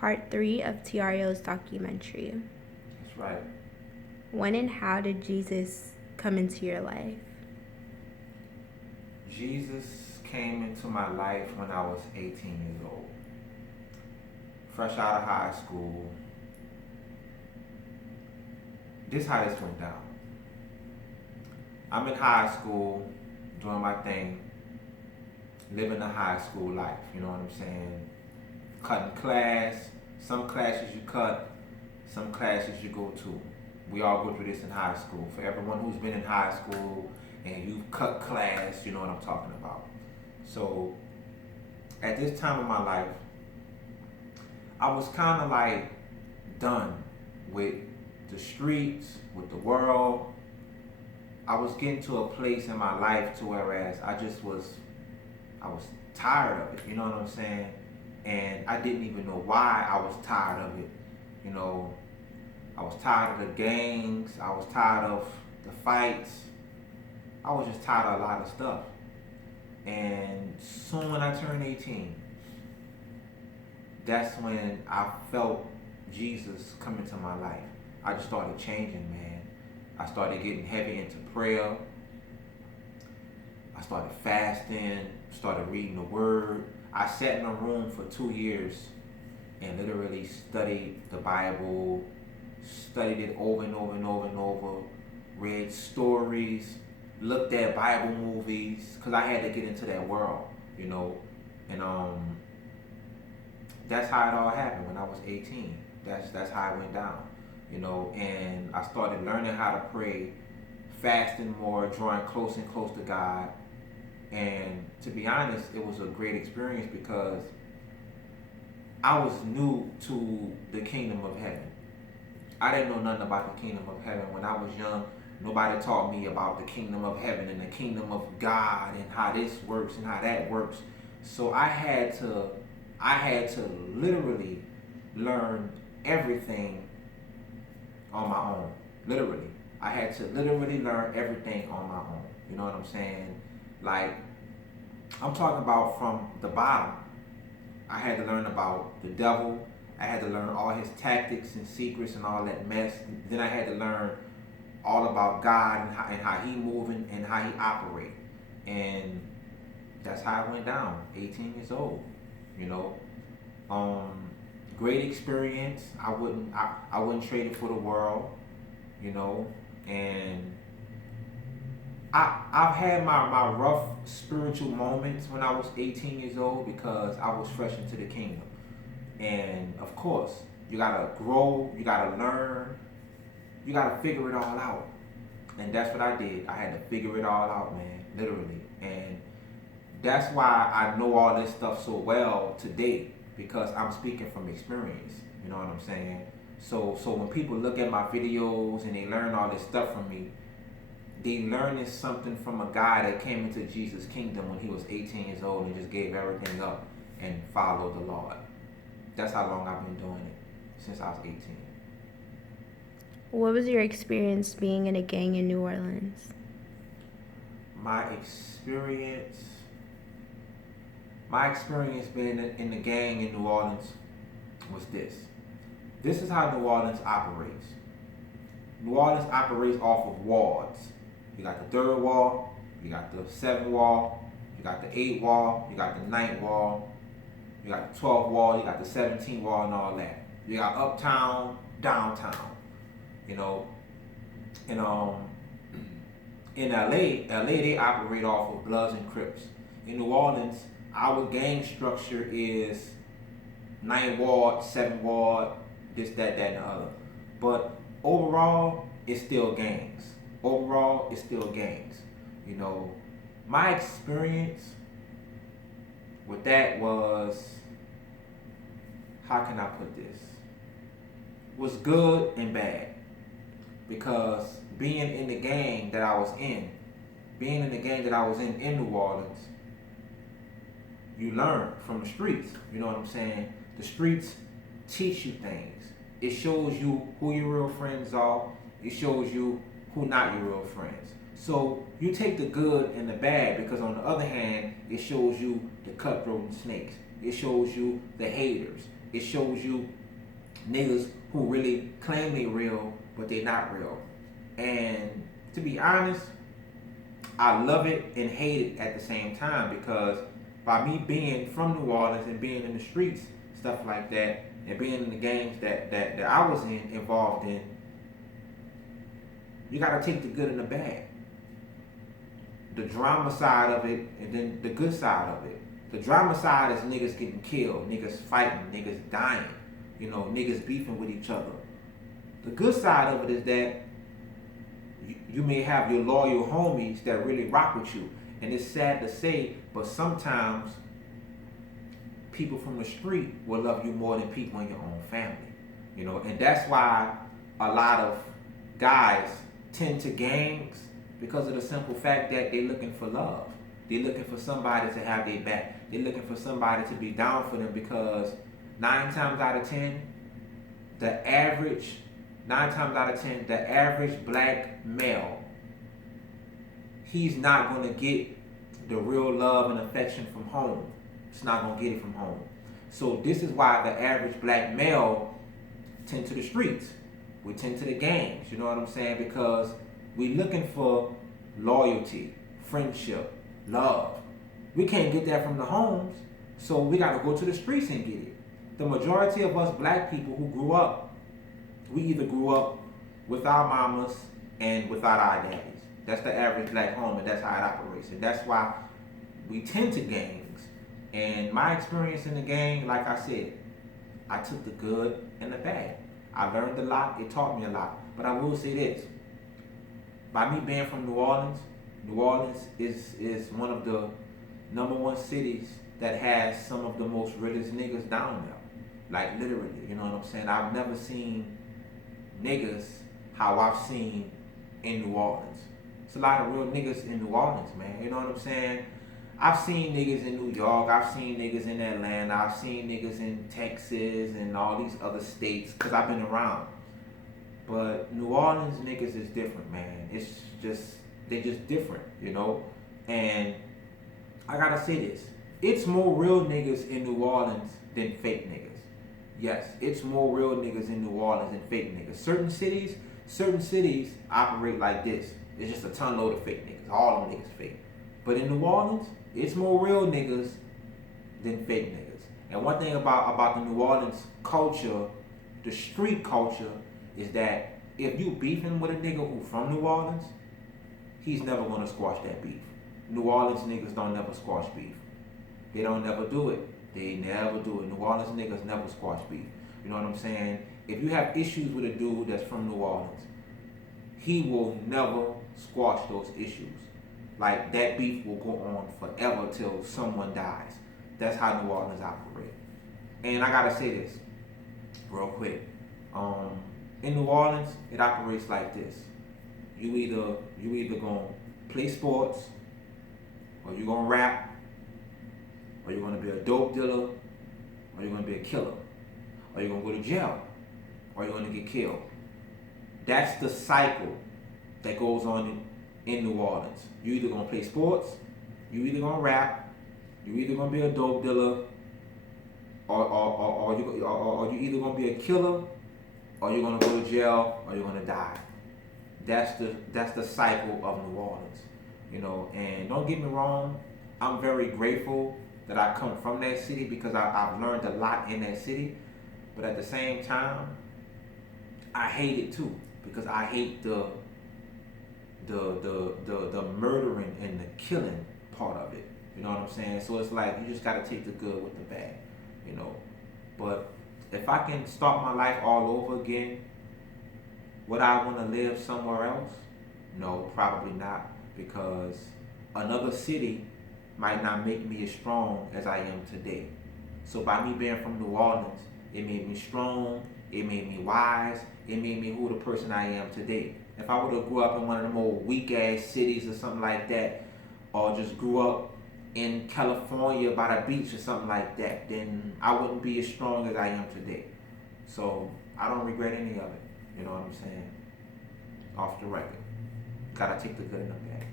part 3 of Tireo's documentary. That's right. When and how did Jesus come into your life? Jesus came into my life when I was 18 years old. Fresh out of high school. This is how this went down. I'm in high school, doing my thing, living the high school life, you know what I'm saying? Cutting class, some classes you cut, some classes you go to. We all go through this in high school. For everyone who's been in high school and you've cut class, you know what I'm talking about. So, at this time of my life, I was kind of like done with the streets, with the world. I was getting to a place in my life to whereas I was tired of it, you know what I'm saying? And I didn't even know why I was tired of it. You know, I was tired of the gangs, I was tired of the fights, I was just tired of a lot of stuff. And soon when I turned 18, that's when I felt Jesus come into my life. I just started changing, man. I started getting heavy into prayer. I started fasting, started reading the word. I sat in a room for 2 years and literally studied the Bible, studied it over and over and over and over, read stories, looked at Bible movies, because I had to get into that world, you know. And that's how it all happened when I was 18. That's how it went down, you know. And I started learning how to pray, fasting more, drawing close and close to God. And to be honest, it was a great experience because I was new to the kingdom of heaven. I didn't know nothing about the kingdom of heaven. When I was young, nobody taught me about the kingdom of heaven and the kingdom of God and how this works and how that works. So I had to literally learn everything on my own. Literally. I had to literally learn everything on my own. You know what I'm saying? Like, I'm talking about from the bottom. I had to learn about the devil. I had to learn all his tactics and secrets and all that mess. Then I had to learn all about God and how he moving and how he operate. And that's how it went down. 18 years old, you know. Great experience. I wouldn't trade it for the world, you know. And I've had my rough spiritual moments when I was 18 years old because I was fresh into the kingdom. And of course, you gotta grow, you gotta learn, you gotta figure it all out. And that's what I did. I had to figure it all out, man, literally. And that's why I know all this stuff so well today, because I'm speaking from experience. You know what I'm saying? So when people look at my videos and they learn all this stuff from me, they learning something from a guy that came into Jesus' kingdom when he was 18 years old and just gave everything up and followed the Lord. That's how long I've been doing it, since I was 18. What was your experience being in a gang in New Orleans? My experience being in the gang in New Orleans was this. This is how New Orleans operates. New Orleans operates off of wards. You got the 3rd ward, you got the 7th ward, you got the 8th ward, you got the 9th ward, you got the 12th ward, you got the 17th ward and all that. You got uptown, downtown, you know. And in LA they operate off of Bloods and Crips. In New Orleans, our gang structure is 9th ward, 7th ward, this, that, and the other. But overall, it's still gangs. You know, my experience with that was, how can I put this? Was good and bad. Because being in the gang that I was in New Orleans, you learn from the streets. You know what I'm saying? The streets teach you things. It shows you who your real friends are. It shows you who not your real friends. So you take the good and the bad, because on the other hand, it shows you the cutthroat and snakes. It shows you the haters. it shows you niggas who really claim they real, but they not real. And to be honest, I love it and hate it at the same time, because by me being from New Orleans and being in the streets, stuff like that, and being in the gangs that I was involved in, you gotta take the good and the bad. The drama side of it, and then the good side of it. The drama side is niggas getting killed, niggas fighting, niggas dying, niggas beefing with each other. The good side of it is that you may have your loyal homies that really rock with you. And it's sad to say, but sometimes people from the street will love you more than people in your own family. And that's why a lot of guys tend to gangs, because of the simple fact that they're looking for love. They're looking for somebody to have their back. They're looking for somebody to be down for them, because 9 times out of 10, the average black male, he's not going to get the real love and affection from home. It's not going to get it from home. So this is why the average black male tend to the streets. We tend to the gangs, you know what I'm saying? Because we looking for loyalty, friendship, love. We can't get that from the homes, so we got to go to the streets and get it. The majority of us black people who grew up, we either grew up with our mamas and without our daddies. That's the average black home, and that's how it operates. And that's why we tend to gangs. And my experience in the gang, like I said, I took the good and the bad. I learned a lot. It taught me a lot. But I will say this. By me being from New Orleans is one of the #1 cities that has some of the most realest niggas down there. Like literally, you know what I'm saying? I've never seen niggas how I've seen in New Orleans. It's a lot of real niggas in New Orleans, man. You know what I'm saying? I've seen niggas in New York. I've seen niggas in Atlanta. I've seen niggas in Texas and all these other states, because I've been around. But New Orleans niggas is different, man. It's just, they just different, And I gotta say this. It's more real niggas in New Orleans than fake niggas. Yes, it's more real niggas in New Orleans than fake niggas. Certain cities operate like this. It's just a ton load of fake niggas. All them niggas fake. But in New Orleans, it's more real niggas than fake niggas. And one thing about the New Orleans culture, the street culture, is that if you beefing with a nigga who from New Orleans, he's never gonna squash that beef. New Orleans niggas don't never squash beef. They don't never do it. They never do it. New Orleans niggas never squash beef. You know what I'm saying? If you have issues with a dude that's from New Orleans, he will never squash those issues. Like, that beef will go on forever till someone dies. That's how New Orleans operate. And I gotta say this real quick. In New Orleans, it operates like this. You either gonna play sports, or you're gonna rap, or you're gonna be a dope dealer, or you're gonna be a killer, or you're gonna go to jail, or you're gonna get killed. That's the cycle that goes on in New Orleans. You either gonna play sports, you either gonna rap, you either gonna be a dope dealer, or you either gonna be a killer, or you're gonna go to jail, or you're gonna die. That's the cycle of New Orleans, And don't get me wrong, I'm very grateful that I come from that city, because I've learned a lot in that city. But at the same time, I hate it too, because I hate the murdering and the killing part of it. You know what I'm saying? So it's like, you just gotta take the good with the bad, But if I can start my life all over again, would I want to live somewhere else? No, probably not, because another city might not make me as strong as I am today. So by me being from New Orleans, it made me strong, it made me wise, it made me who the person I am today. If I would have grew up in one of them old weak ass cities or something like that, or just grew up in California by the beach or something like that, then I wouldn't be as strong as I am today. So I don't regret any of it. You know what I'm saying? Off the record. Gotta take the good and the bad.